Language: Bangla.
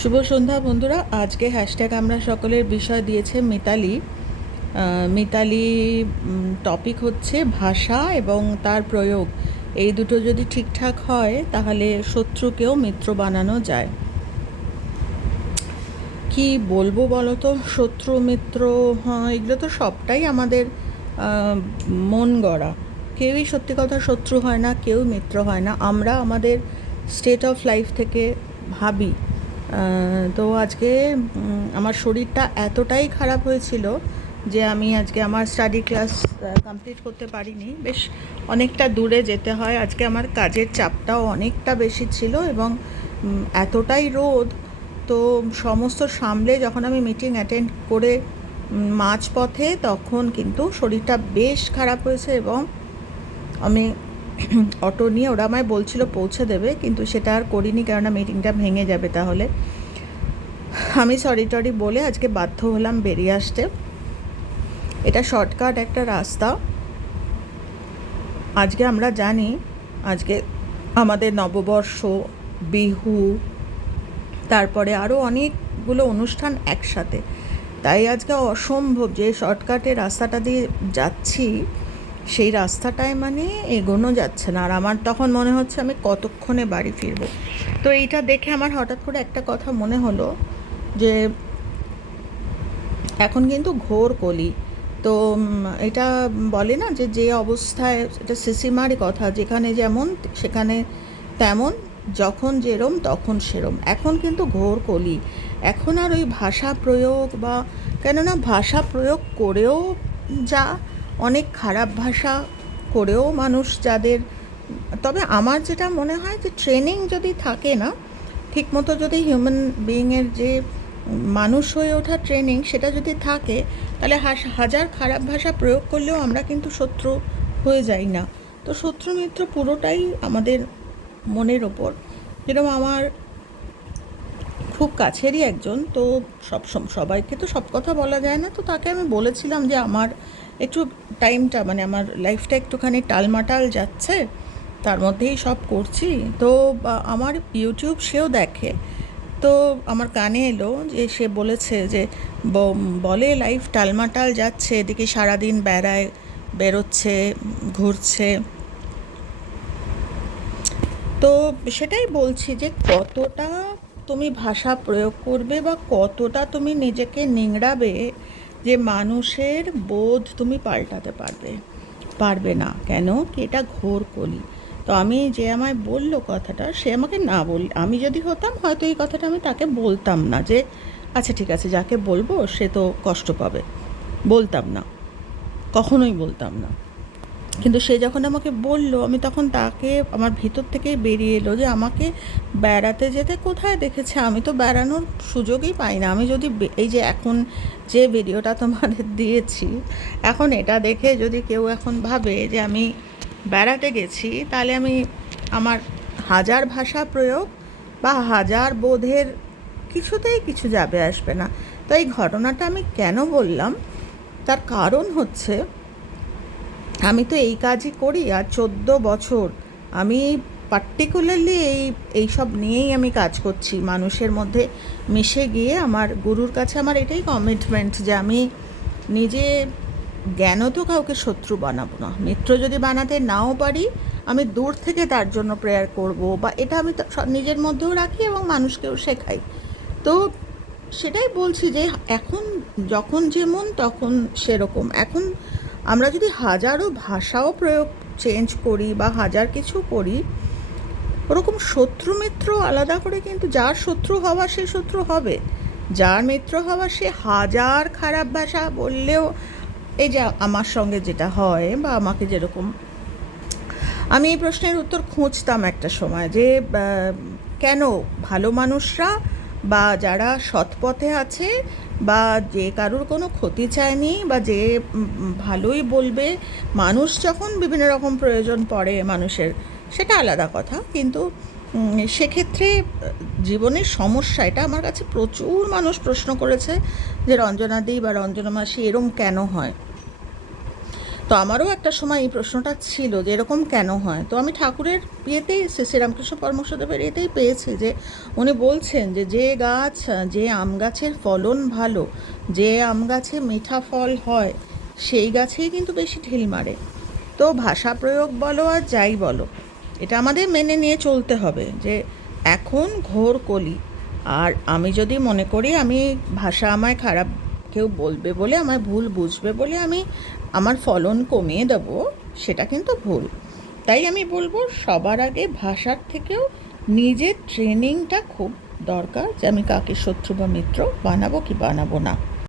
শুভ সন্ধ্যা বন্ধুরা। আজকে হ্যাশট্যাগ আমরা সকলের বিষয় দিয়েছে মিতালি। মিতালি টপিক হচ্ছে ভাষা এবং তার প্রয়োগ। এই দুটো যদি ঠিকঠাক হয়, তাহলে শত্রুকেও মিত্র বানানো যায়। কি বলব বলো তো শত্রু, মিত্র হ্যাঁ এগুলো তো সবটাই আমাদের মন গড়া। কেউই সত্যি কথা শত্রু হয় না, কেউ মিত্র হয় না। আমরা আমাদের স্টেট অফ লাইফ থেকে ভাবি। তো আজকে আমার শরীরটা এতটাই খারাপ হয়েছিল যে আমি আজকে আমার স্টাডি ক্লাস কমপ্লিট করতে পারিনি। বেশ অনেকটা দূরে যেতে হয়। আজকে আমার কাজের চাপটাও অনেকটা বেশি ছিল এবং এতটাই রোদ। তো সমস্ত সামলে যখন আমি মিটিং অ্যাটেন্ড করে মাঝপথে তখন কিন্তু শরীরটা বেশ খারাপ হয়েছে এবং আমি অটো নিয়ে ওরা আমায় বলছিল পৌঁছে দেবে, কিন্তু সেটা আর করিনি কেননা মিটিংটা ভেঙে যাবে তাহলে। আমি সরি টরি বলে আজকে বাধ্য হলাম বেরিয়ে আসতে। এটা শর্টকাট একটা রাস্তা। আজকে আমরা জানি, আজকে আমাদের নববর্ষ, বিহু, তারপরে আরও অনেকগুলো অনুষ্ঠান একসাথে। তাই আজকে অসম্ভব যে শর্টকাটে রাস্তাটা দিয়ে যাচ্ছি সেই রাস্তাটায় মানে এগোনো যাচ্ছে না। আর আমার তখন মনে হচ্ছে আমি কতক্ষণে বাড়ি ফিরবো। তো এইটা দেখে আমার হঠাৎ করে একটা কথা মনে হলো যে, এখন কিন্তু ঘোর কলি। তো এটা বলে না যে যে অবস্থায়, এটা সিসিমারই কথা, যেখানে যেমন, সেখানে তেমন, যখন যেরম, তখন সেরম। এখন কিন্তু ঘোর কলি। এখন আর ওই ভাষা প্রয়োগ বা, কেননা ভাষা প্রয়োগ করেও যা অনেক খারাপ ভাষা করেও মানুষ যাদের, তবে আমার যেটা মনে হয় যে ট্রেনিং যদি থাকে না, ঠিকমতো যদি হিউম্যান বিইংয়ের যে মানুষ হয়ে ওঠার ট্রেনিং সেটা যদি থাকে, তাহলে হাজার খারাপ ভাষা প্রয়োগ করলেও আমরা কিন্তু শত্রু হয়ে যাই না। তো শত্রু মিত্র পুরোটাই আমাদের মনের ওপর। যেরকম আমার খুব কাছেরই একজন, তো সব- সবাইকে তো সব কথা বলা যায় না, তো তাকে আমি বলেছিলাম যে আমার একটু টাইমটা মানে আমার লাইফটা একটুখানি টালমাটাল যাচ্ছে, তার মধ্যেই সব করছি। তো আমার ইউটিউব সেও দেখে। তো, আমার কানে এলো যে, সে বলেছে যে বলে লাইফ টালমাটাল যাচ্ছে, এদিকে সারাদিন বেড়ায়, বেরোচ্ছে, ঘুরছে। তো, সেটাই বলছি যে, কতটা তুমি ভাষা প্রয়োগ করবে বা কতটা তুমি নিজেকে নিংড়াবে যে মানুষের বোধ তুমি পাল্টাতে পারবে। পারবে না। কেন? এটা ঘোর কলি। তো আমি যে আমায় বলল কথাটা, সে আমাকে না বল, আমি যদি হতাম, হয়তো এই কথাটা আমি তাকে বলতাম না যে আচ্ছা ঠিক আছে, যাকে বলব, সে তো কষ্ট পাবে। বলতাম না। কখনোই বলতাম না। কিন্তু সে যখন আমাকে বলল, আমি তখন তাকে আমার ভিতর থেকেই বেরিয়ে এলো যে আমাকে বেড়াতে যেতে কোথায় দেখেছে? আমি তো বেড়ানোর সুযোগই পাই না। আমি যদি এই যে এখন যে ভিডিওটা তোমাদের দিয়েছি, এখন এটা দেখে যদি কেউ এখন ভাবে যে আমি বেড়াতে গেছি, তাহলে আমি আমার হাজার ভাষা প্রয়োগ বা হাজার বোধের কিছুতেই কিছু যাবে আসবে না। তো এই ঘটনাটা আমি কেন বললাম? তার কারণ হচ্ছে আমি তো এই কাজই করি আর চোদ্দ বছর। আমি পার্টিকুলারলি এই এইসব নিয়েই আমি কাজ করছি। মানুষের মধ্যে মিশে গিয়ে আমার গুরুর কাছে আমার এটাই কমিটমেন্ট যে আমি নিজে জ্ঞানও তো কাউকে শত্রু বানাবো না। মিত্র যদি বানাতে নাও পারি, আমি দূর থেকে তার জন্য প্রেয়ার করব বা এটা আমি নিজের মধ্যেও রাখি এবং মানুষকেও শেখাই। তো সেটাই বলছি যে এখন যখন যেমন তখন সেরকম। এখন আমরা যদি হাজারো ভাষাও প্রয়োগ চেঞ্জ করি বা হাজার কিছু করি, ওরকম শত্রু মিত্র আলাদা করে কিন্তু যার শত্রু হওয়া সে শত্রু হবে। যার মিত্র হওয়া সে হাজার খারাপ ভাষা বললেও এই যে আমার সঙ্গে যেটা হয় বা আমাকে যেরকম, আমি এই প্রশ্নের উত্তর খুঁজতাম একটা সময় যে কেন ভালো মানুষরা বা যারা সৎপথে আছে বা যে কারুর কোনো ক্ষতি চায়নি বা যে ভালোই বলবে, মানুষ যখন বিভিন্ন রকম প্রয়োজন পড়ে মানুষের, সেটা আলাদা কথা। কিন্তু সেক্ষেত্রে, জীবনের সমস্যা, এটা আমার কাছে প্রচুর মানুষ প্রশ্ন করেছে যে, রঞ্জনাদি বা রঞ্জনা মাসি এরম কেন হয়? তো আমারও একটা সময় এই প্রশ্নটা ছিল যে এরকম কেন হয়? তো আমি ঠাকুরের ইয়েতেই শ্রী শ্রীরামকৃষ্ণ পরমশদেবের ইয়েতেই পেয়েছি যে উনি বলছেন যে যে গাছ, যে আম গাছের ফলন ভালো, যে আম গাছে মিঠা ফল হয়, সেই গাছেই কিন্তু বেশি ঢিল মারে। তো ভাষা প্রয়োগ বলো আর যাই বলো, এটা আমাদের মেনে নিয়ে চলতে হবে যে এখন ঘোর কলি। আর আমি যদি মনে করি আমি ভাষা আমায় খারাপ কেউ বলবে বলে আমার ভুল বুঝবে বলে আমি আমার ফলন কমিয়ে দেব, সেটা কিন্তু ভুল। তাই আমি বলব, সবার আগে ভাষার থেকেও নিজের ট্রেনিংটা খুব দরকার যে আমি কাকে শত্রু বা মিত্র বানাবো কি বানাবো না।